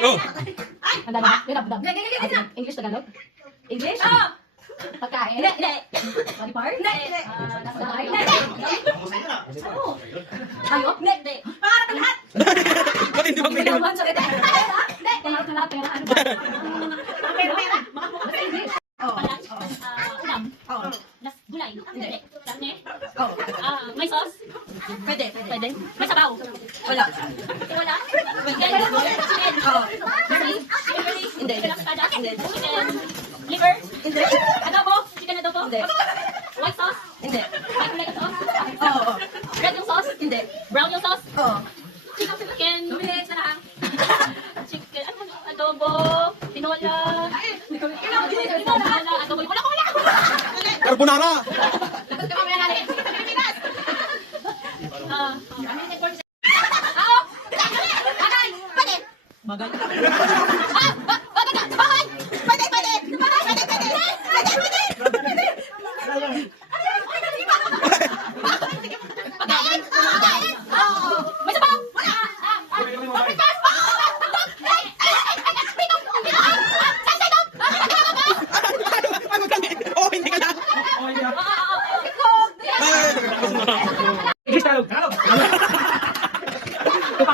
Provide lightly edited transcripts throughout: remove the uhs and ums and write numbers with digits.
Oh. Handa na. English, Tagalog? English? Pagkain? Hindi. Body part? Hindi. Nasa bahay? Hindi. Ano? Hayop? Hindi. Pangarap ng lahat. Ba't hindi Hindi magbigay? naman, sorry. Hindi. Pangarap ng lahat. Pera, ano ba? Pera. Basta English. Ulam. Nas gulay. Hindi. Karne. May sauce. Pwede. May sabaw. Wala. Wala. Chicken. Hindi. Chicken liver. Hindi. Adobo. Chicken adobo. Hindi. White sauce. Hindi. White black sauce. Oo. Red yung sauce. Hindi. Brown yung sauce. Oo. Chicken. Chicken. Adobo. Tinola. Tinola. Adobo. Wala. Carbonara! Oh, hindi ka lang! English Tagalog!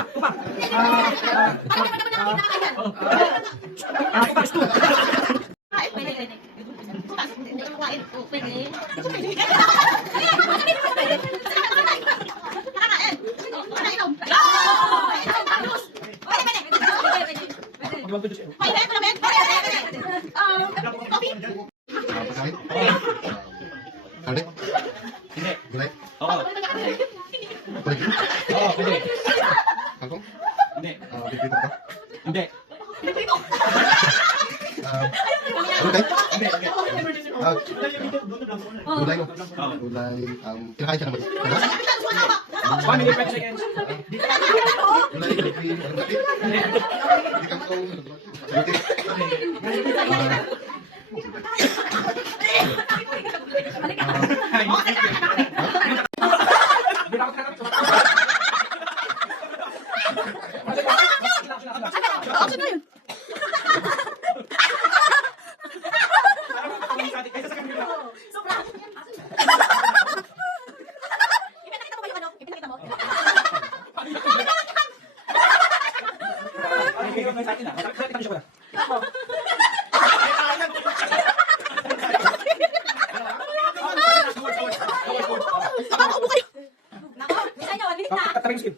Tupak! Hindi. Hindi. Gulay. Oo. Balik. Oo, pwede. Kangkong. Hindi. Bibito ka. Hindi. Ano kayo? Hindi. Gulay mo. Gulay. Kinakain siya naman. One minute, 20 seconds. Gulay. Hindi kangkong. Kataring skin.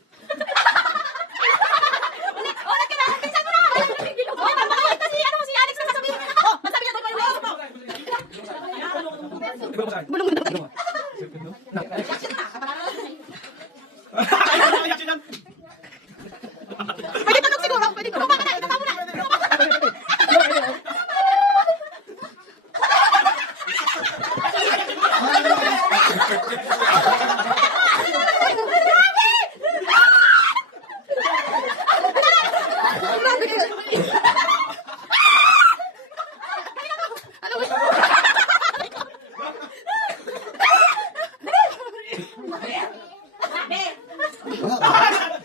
Wala.